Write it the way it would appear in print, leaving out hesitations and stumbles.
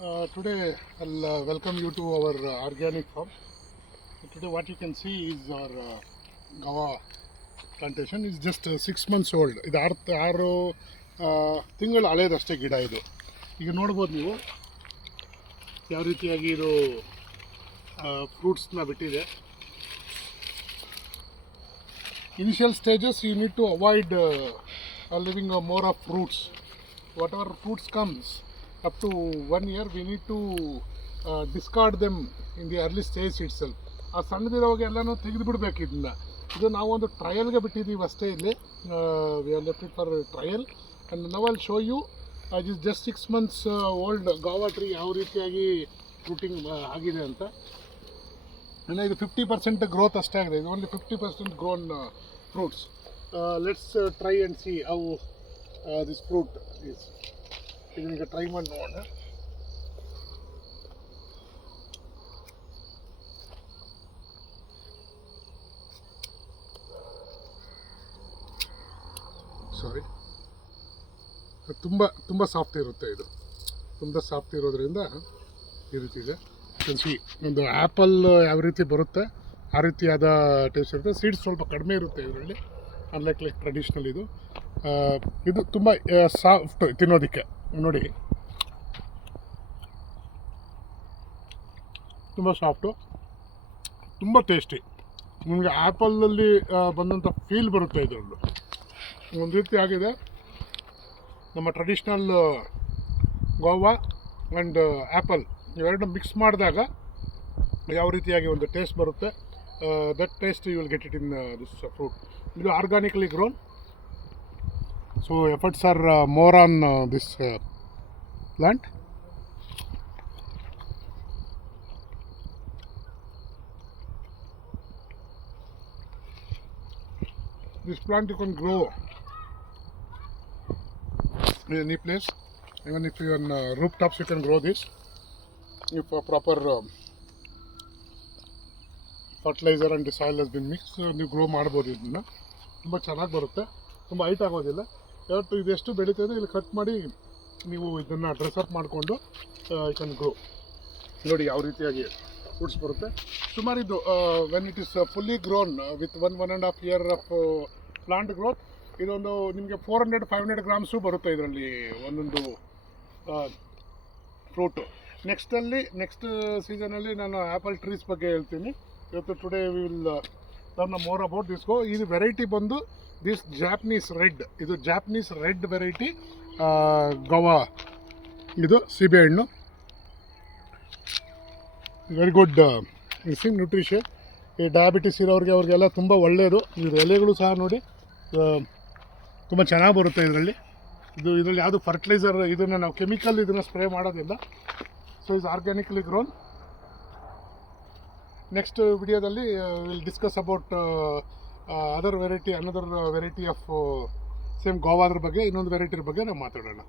Today I'll welcome you to our organic farm. Today what you can see is our guava plantation is just 6 months old. ಇದು ಆರು ತಿಂಗಳು ಹಳೇದಷ್ಟೇ ಗಿಡ ಇದು. ಈಗ ನೋಡ್ಬೋದು ನೀವು ಯಾವ ರೀತಿಯಾಗಿ ಇದು ಫ್ರೂಟ್ಸ್ನ ಬಿಟ್ಟಿದೆ. Initial stages you need to avoid living more of fruits. Whatever fruits comes up to 1 year we need to discard them in the early stage itself. ಆ ಸಣ್ಣದಿರೋವಾಗ ಎಲ್ಲನೂ ತೆಗೆದು ಬಿಡಬೇಕು ಇದನ್ನ. ಇದು ನಾವೊಂದು ಟ್ರಯಲ್ಗೆ ಬಿಟ್ಟಿದ್ದೀವಿ ಅಷ್ಟೇ ಇಲ್ಲಿ. We are left it for trial and now I'll show you it is just 6 months old guava tree ಯಾವ ರೀತಿಯಾಗಿ ಫ್ರೂಟಿಂಗ್ ಆಗಿದೆ ಅಂತ. ಇನ್ನು ಇದು 50% ಗ್ರೋತ್ ಅಷ್ಟೇ ಆಗಿದೆ. ಇದು only 50% grown fruits. Let's try and see how this fruit is. ಇದೀಗ ಟ್ರೈ ಮಾಡಿ ನೋಡೋಣ. ಸಾರಿ, ತುಂಬ ಸಾಫ್ಟ್ ಇರುತ್ತೆ. ಇದು ತುಂಬ ಸಾಫ್ಟ್ ಇರೋದ್ರಿಂದ ಈ ರೀತಿ ಇದೆ. ಸಿ ಒಂದು ಆ್ಯಪಲ್ ಯಾವ ರೀತಿ ಬರುತ್ತೆ ಆ ರೀತಿಯಾದ ಟೇಸ್ಟ್ ಇರುತ್ತೆ. ಸೀಡ್ಸ್ ಸ್ವಲ್ಪ ಕಡಿಮೆ ಇರುತ್ತೆ ಇದರಲ್ಲಿ, ಅನ್ಲೈಕ್ ಟ್ರೆಡಿಷ್ನಲ್. ಇದು ತುಂಬ ಸಾಫ್ಟ್ ತಿನ್ನೋದಕ್ಕೆ. ನೋಡಿ, ತುಂಬ ಸಾಫ್ಟು, ತುಂಬ ಟೇಸ್ಟಿ. ನಿಮಗೆ ಆ್ಯಪಲಲ್ಲಿ ಬಂದಂಥ ಫೀಲ್ ಬರುತ್ತೆ ಇದರಲ್ಲಿ. ಒಂದು ರೀತಿ ಆಗಿದೆ ನಮ್ಮ ಟ್ರೆಡಿಷ್ನಲ್ ಗೋವಾ ಆ್ಯಂಡ್ ಆ್ಯಪಲ್ ಇವೆರಡು ಮಿಕ್ಸ್ ಮಾಡಿದಾಗ ಯಾವ ರೀತಿಯಾಗಿ ಒಂದು ಟೇಸ್ಟ್ ಬರುತ್ತೆ, that taste you will get it in this fruit. ಇದು organically grown, so efforts are more on this plant. This plant you can grow in any place. Even if you are on rooftops, you can grow this. If a proper fertilizer and the soil has been mixed, ನೀವು grow ಮಾಡ್ಬೋದು. ಇದನ್ನು ತುಂಬ ಚೆನ್ನಾಗಿ ಬರುತ್ತೆ, ತುಂಬ height ಆಗೋದಿಲ್ಲ. ಯಾವತ್ತು ಇದೆಷ್ಟು ಬೆಳೀತದೆ ಇಲ್ಲಿ ಕಟ್ ಮಾಡಿ ನೀವು ಇದನ್ನು ಡ್ರೆಸ್ಅಪ್ ಮಾಡಿಕೊಂಡು ಯು ಕ್ಯಾನ್ ಗ್ರೋ. ನೋಡಿ ಯಾವ ರೀತಿಯಾಗಿ ಫ್ರೂಟ್ಸ್ ಬರುತ್ತೆ. ಸುಮಾರು ಇದು when it is fully grown with 1.5 year of plant growth, ಇದೊಂದು ನಿಮಗೆ 400-500 grams ಬರುತ್ತೆ ಇದರಲ್ಲಿ ಒಂದೊಂದು ಫ್ರೂಟು. ನೆಕ್ಸ್ಟ್ ಸೀಸನಲ್ಲಿ ನಾನು ಆ್ಯಪಲ್ ಟ್ರೀಸ್ ಬಗ್ಗೆ ಹೇಳ್ತೀನಿ. ಇವತ್ತು today we will learn more about this. ಇದು ವೆರೈಟಿ ಬಂದು ದಿಸ್ ಜಾಪನೀಸ್ ರೆಡ್. ಇದು ಜಾಪನೀಸ್ ರೆಡ್ ವೆರೈಟಿ ಗವಾ. ಇದು ಸೀಬೆಹಣ್ಣು, ವೆರಿ ಗುಡ್ ಮಿಸಿಂಗ್ ನ್ಯೂಟ್ರಿಷನ್. ಈ ಡಯಾಬಿಟಿಸ್ ಇರೋರಿಗೆ ಅವ್ರಿಗೆಲ್ಲ ತುಂಬ ಒಳ್ಳೆಯದು. ಇದ್ರ ಎಲೆಗಳು ಸಹ ನೋಡಿ ತುಂಬ ಚೆನ್ನಾಗಿ ಬರುತ್ತೆ ಇದರಲ್ಲಿ. ಇದರಲ್ಲಿ ಯಾವುದು ಫರ್ಟಿಲೈಸರ್, ಇದನ್ನು ನಾವು ಕೆಮಿಕಲ್ ಇದನ್ನು ಸ್ಪ್ರೇ ಮಾಡೋದಿಲ್ಲ. So is organically grown. Next ವಿಡಿಯೋದಲ್ಲಿ will discuss about another variety of same ಗೋವಾದ್ರ ಬಗ್ಗೆ, ಇನ್ನೊಂದು ವೆರೈಟಿ ಬಗ್ಗೆ ನಾವು ಮಾತಾಡೋಣ.